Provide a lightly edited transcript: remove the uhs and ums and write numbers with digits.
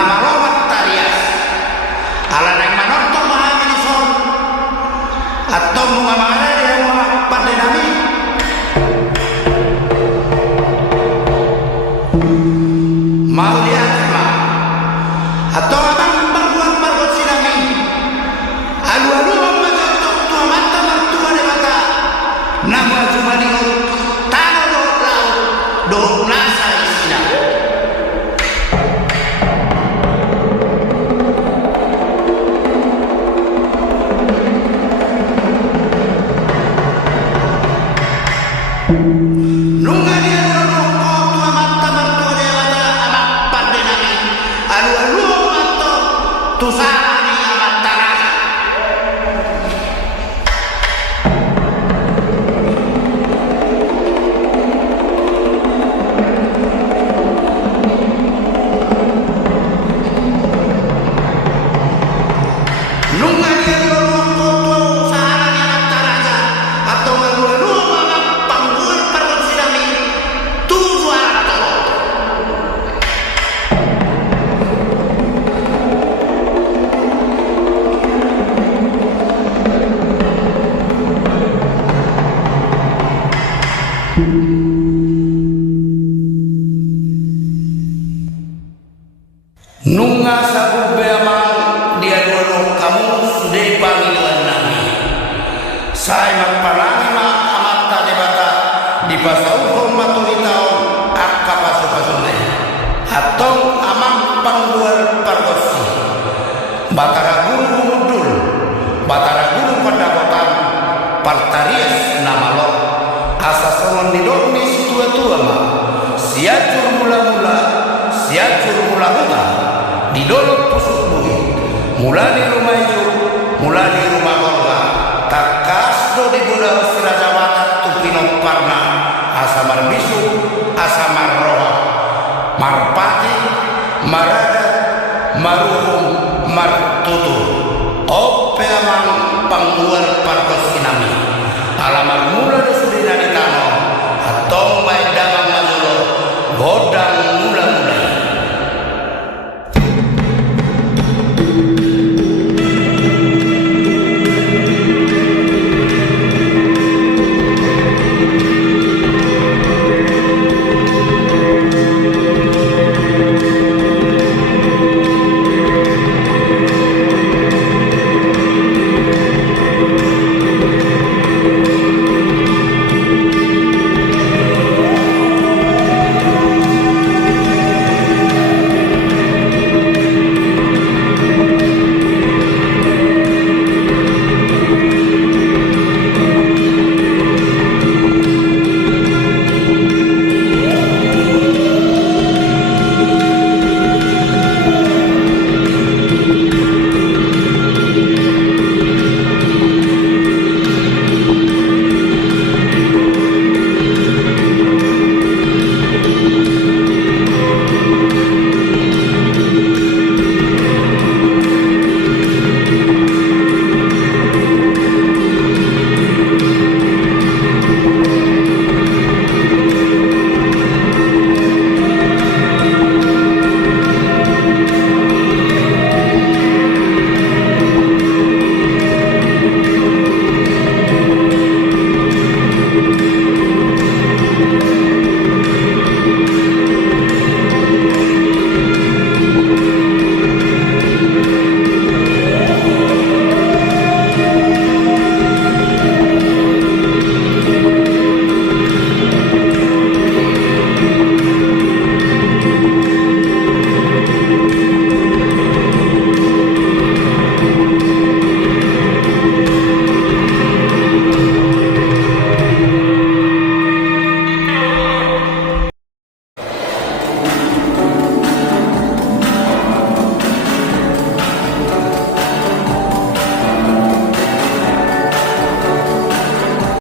nama lomat tarias ala nang manonton mahamanison atau mga mga yang mga pandenami mau lihat atau abang berbuat berbuat sinami alu-alu mematok tua mata mertua de mata nama cuma di tanah do nasa isina nunga dia tua mata mertua de mata amak pandenami alu-alu mematok tusara ni amat tarasa nunga dia tusara ni amat tarasa atau alu-alu amak panggul perut sinami tu suara tolong nunga sabu beamang dia dulu kamu sudah panggilan nami saya magpalangi amat tadebata di pasauhon matulitaon akka pasu-pasunay atong amang panggual pargosi batara guru humudul batara guru pandapotan partarias namalo asasongon nidorni tua-tua ma siacur mula-mula siacur mula-mula di dolok pusuk bumi mulai rumah itu mulai rumah olga takas do di bulan sirajawata tupino parna asamar bisu asamar roha marpati marada maruhum martutu ope amang panggual parna